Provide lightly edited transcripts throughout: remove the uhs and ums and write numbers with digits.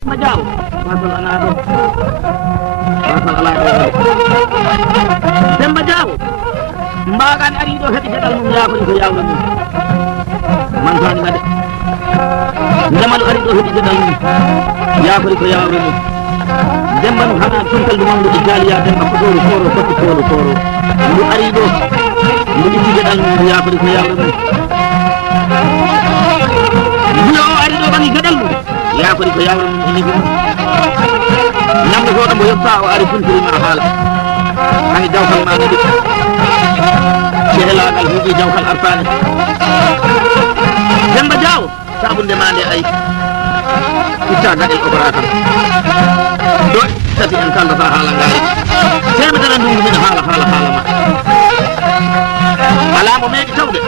Majau pasal anak tu pasal alat dem majau mbagan ari do hedi dal mum ya ko yawlo mum man tani made jamal ari do hedi dal mum ya ko yawlo mum dem man hana tunkal dum do jaliya dem ko foro mu ari do mu hedi dal mum ya ko yawlo mum yo ari do bani gadal mum ya ko yawlo mum ni ko namdo ko mo yotta o ari kuntiri ma hala ani jawkal ma ngadi jehla dal huji jawkal arfani demba jaw sabunde mande ay itta gadel operation do tati en kala fa hala ngari tema tan ndungu min hala ma ala mo medi tawde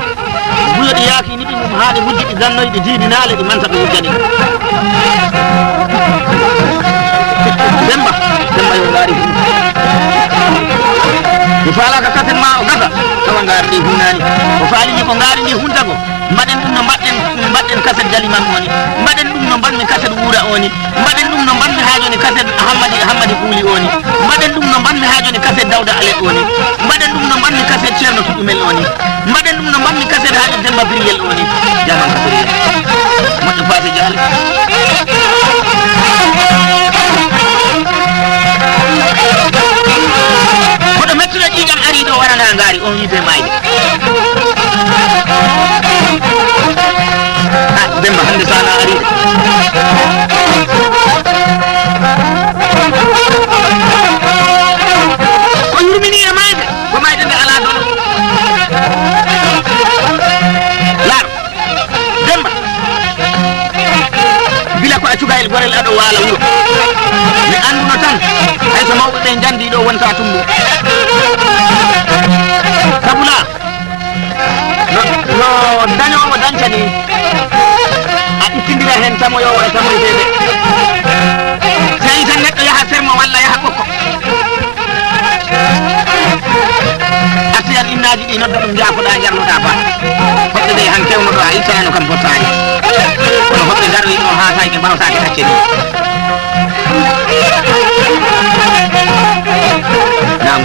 buyodi yaaki ni dum haade mujjidi zannoyde diini naale di manta be wujjani demba yo ngari mi fala ka katen ma o gata tawa ngari di hunani o faali ni ko ngari ni hundago mbaden dum no badden kaset jaliman woni mbaden dum no badmi kaset wura oni mbaden dum no badmi haajoni kaset hammadi buuli oni mbaden dum no badmi haajoni kaset dawda ale oni mbaden dum no badmi kaset cerno tudumel oni mbaden dum no badmi kaset haajo demba biriyel oni jaman biriyel mo faati jali kodo mettude jigam ari do warana ngari on yibe mayde demba hande sana ari ko yurmini e mayde ko mayde de ala don lar demba bila ko acugayel gorel ado wala wuro mi anduno tan hay so mawbe be jandi do wonta tumbu sabula no danyo mo dancani a itindira hen tamo yo e tamo bebe sai tan neddo yaha sermo walla yaha kokko asiyan innaji di noddo dum jaafuda jarnuda ba hobbe be han kewno do a itano kam bottani kono hobbe darwi no ha tay ke bawtaake hacce ni nam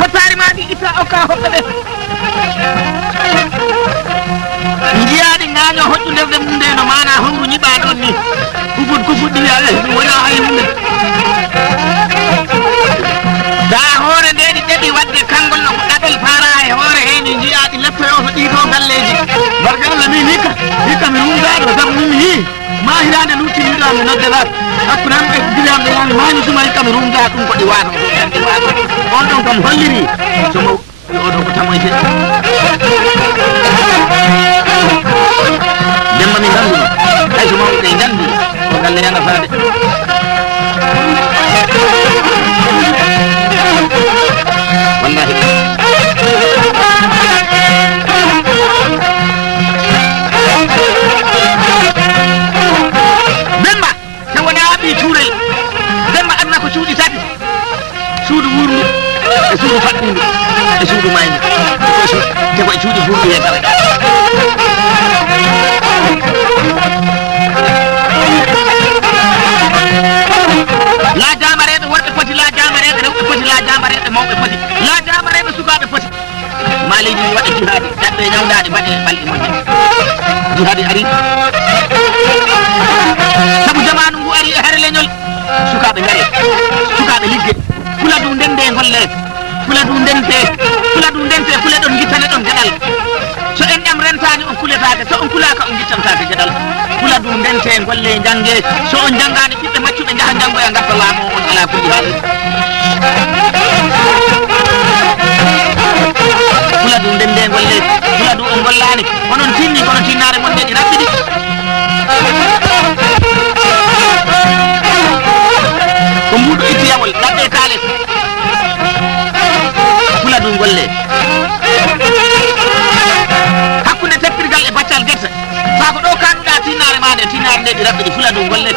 motari ma di ita o ka hobbe be njiyaadi ngaño hojju nder dem nde no mana hongu nyiba don ni ku fuddi ya wona ay hunde da hore ndedi dedi wadde kangol no dadel fara e hore heni njiyaadi leppo o so dido galleji bargal mi hika mi rumdaado sam mi hi ma hirande lutti ni dam nodde lat akuram e dilam de yani mani suma kam rumda dum ko di wato on don kam holliri so mo o do ko tamoyte demma mi gandu ay so mo de gandi ko galle yana faade wallahi demba te wona abi turel demba adna ko cuudi tati suudu wurnu e suudu faddindu e suudu mayni te ko cuudi wurnu e tawe la jamarebe worbe poti la jamarebe rewbe poti la jamarebe mawbe poti la jamarebe sukabe poti malidi wada jihadi dabbe nyawdade bade baldi mo jihadi ari sabu jamanu ngu ari e hare leñol sukabe ngare sukabe ligge kula du ndende golle kula du ndente kula don gitane don gadal so en am rentani on kuletaake so on kulaka on gittantake gadal kula du ndente golle jange so on jangani bibbe maccube jaha jango e ngatta laamo on ala kulli hal kula du ndende golle kula du on gollani onon tinni kono tinnare mon dedi rabbidi ko mbudo itiyawol dadde tales kula du golle hakkunde teppirgal e baccal gerte saako do kanuda tinnare made tinnare dedi rabbidi kula du golle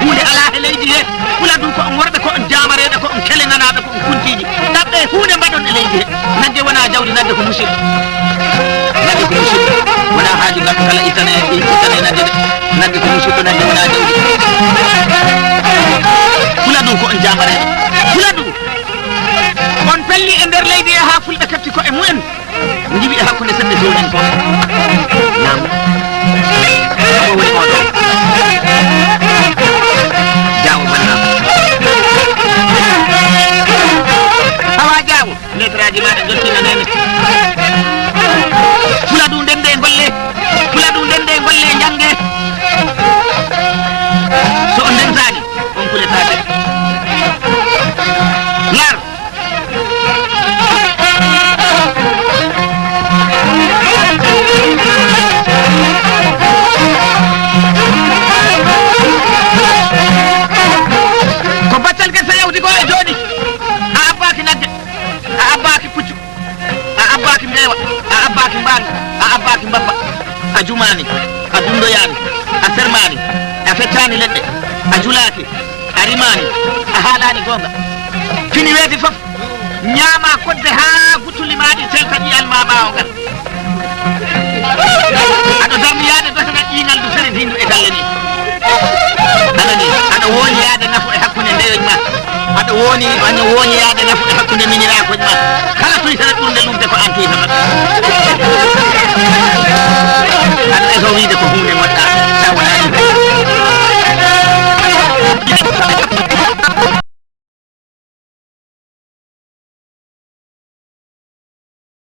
hunde ala e leydi he kula du ko on worbe ko on jamarede ko on kele nanabe ko on kuntiji dabbe hunde mbadon e leydi he nagge wona jawdi nagge ko musidɗo nagge ko musidɗo nagge wona jawdi fuladu ko on jamare fuladu on pelli e nder leydi e ha fulɓe katti ko e mumen jibi e hakkunde sedde zownen ko nam ko woni oɗo jawo banna hawa jawo letteraji maɗa jottina nene fuladu ndende golle fuladu ndende golle jange so on ndentani on kuletade lar ko batal ke sa yawdi go e joni a abbaki nagge a abbaki puccu a abbaki mbewa a abbaki mbanga a abbaki mbabba a jumani a dundoyani a fermani a fettani leɗɗe a julaki a rimani a haalani gonga fini weedi foof ñaama kodde ha gutuli maɗi telta ƴiyal ma ɓawo ngal aɗo darniyade dotana ƴingal du fere hindu e galle ni anani aɗa woni yaade nafu e hakkude ndeyoñ ma aɗa woni yaade nafu e hakkude miñirakoñ ma kala tuytata ɓurde lumde ko an tuytata